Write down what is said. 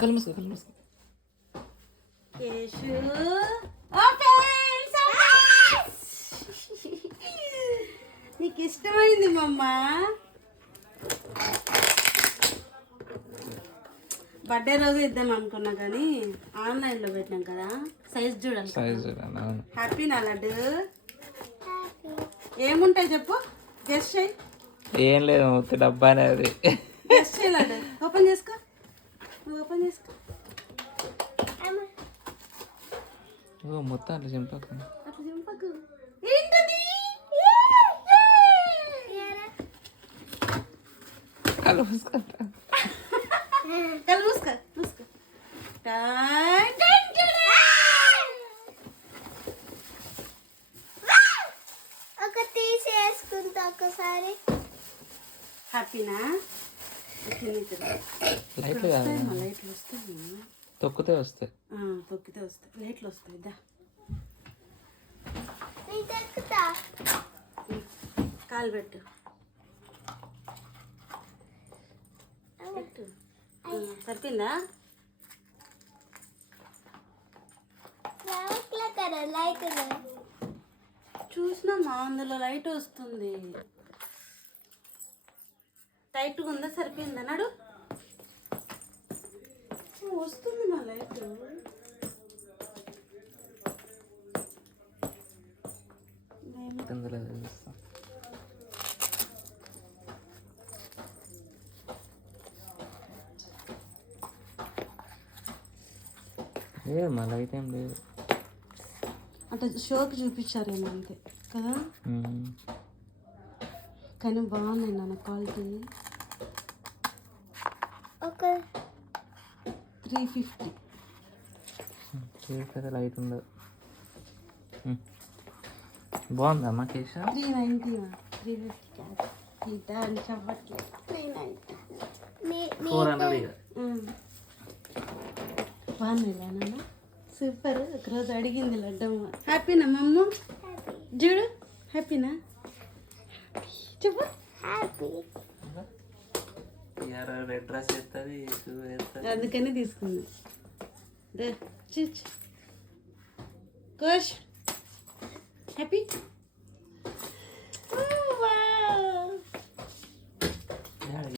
కళ్ళు మూసుకో కళ్ళు మూసుకో. Keshu open surprise. నీకు ఇష్టమైంది మమ్మ. బర్త్డే రోజు ఇద్దాం అనుకున్నా కానీ ఆన్లైన్లో పెట్టినాం కదా, సైజ్ చూడాలి. సైజ్ చూడండి. అవును. హ్యాపీ నా లడ్డు. ఏముంటాయి చెప్పు, గెస్ట్ చేయి. ఏం లేదు, మొత్తం డబ్బా అనేది. గెస్ట్ చేయి లడ్డు. ఓపెన్ చేసుకో, నువ్వు ఓపెన్ చేసుకో. ఓ మొత్తం అట్లా చింపకు. అట్లా చింపకు. ఏంటది? కళ్ళు మూసుకుంటా. కళ్ళు మూసుకో మూసుకో. ఒక తీసేసుకుంటా ఒకసారి. హ్యాపీనా? లైట్లు కాదు, లైట్లు వస్తాయి, తొక్కితే వస్తాయి. తొక్కితే వస్తాయి, లైట్లు వస్తాయి. దా కాలు పెట్టు. పెట్టు. సరిపోయిందా? లైట్ చూసినామా, అందులో లైట్ వస్తుంది. టైట్గా ఉందా, సరిపోయిందా? నడు. వస్తుంది మా లైట్. ఇందులో చూపిస్తా. మా లైట్ ఏం లేదు అంటే షోకి చూపించారేమో అంతే కదా. కానీ బాగున్నాయి నాన్న క్వాలిటీ. ఒక 350. కదా లైట్ ఉండదు. బాగుందమ్మా కేశ. 390. 350 దాని చెప్పట్లేదు. 390. 400. బాగున్నాయి నాన్న, సూపర్. ఒకరోజు అడిగింది లడ్డమ్మ. హ్యాపీనా మమ్మ? చూడు, హ్యాపీనా చెప్పు. హ్యాపీ. రెడ్ డ్రెస్ వేస్తుంది, అందుకని తీసుకుంది. చూచు కోష్ హ్యాపీ.